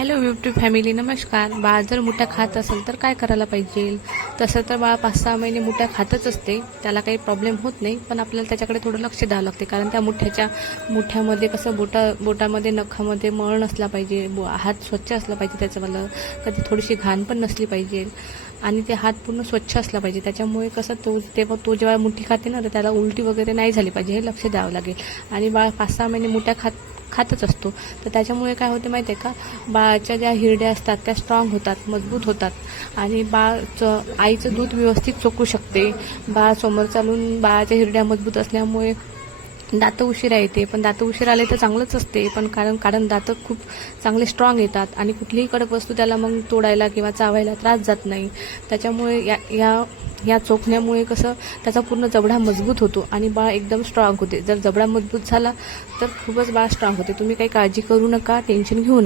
Hello YouTube family नमस्कार. बाळ जर मुठ्या खात असेल तर काय करायला पाहिजे? तसं तर बाळ पाच सहा महिने मुठ्या खातच असते. त्याला काही प्रॉब्लेम होत नाही पण आपल्याला त्याच्याकडे थोडं लक्ष द्यावं लागते. कारण त्या मुठ्याच्या मुठ्यामध्ये कसं बोटा बोटामध्ये नखामध्ये मळ नसला पाहिजे बो हात स्वच्छ असला पाहिजे त्याच्यावालं कधी थोडीशी घाण पण नसली पाहिजे. आणि ते हात पूर्ण स्वच्छ असला पाहिजे. त्याच्यामुळे कसं तो तेव्हा तो जेव्हा मुठी खाते ना तर त्याला उलटी वगैरे नाही झाली पाहिजे हे लक्ष द्यावं लागेल. आणि बाळ पाच सहा महिने मुठ्या खात खातच असतो. तर त्याच्यामुळे काय होते माहिती आहे का? बाळाच्या ज्या हिरड्या असतात त्या स्ट्रॉंग होतात मजबूत होतात. आणि बाळचं आईचं दूध व्यवस्थित चोकू शकते. बाळ समोर चालून बाळाच्या हिरड्या मजबूत असल्यामुळे दातं उशिरा येते पण दातं उशिरा आले तर चांगलंच असते. पण कारण कारण दातं खूप चांगले स्ट्रॉंग येतात आणि कुठलीही कडक वस्तू त्याला मग तोडायला किंवा चावायला त्रास जात नाही. त्याच्यामुळे या या या चोखण्यामुळे कसं त्याचा पूर्ण जबडा मजबूत होतो आणि बाळ एकदम स्ट्रॉंग होते. जर जबडा मजबूत झाला तर खूपच बाळ स्ट्रॉंग होते. तुम्ही काही काळजी करू नका टेन्शन घेऊ नका.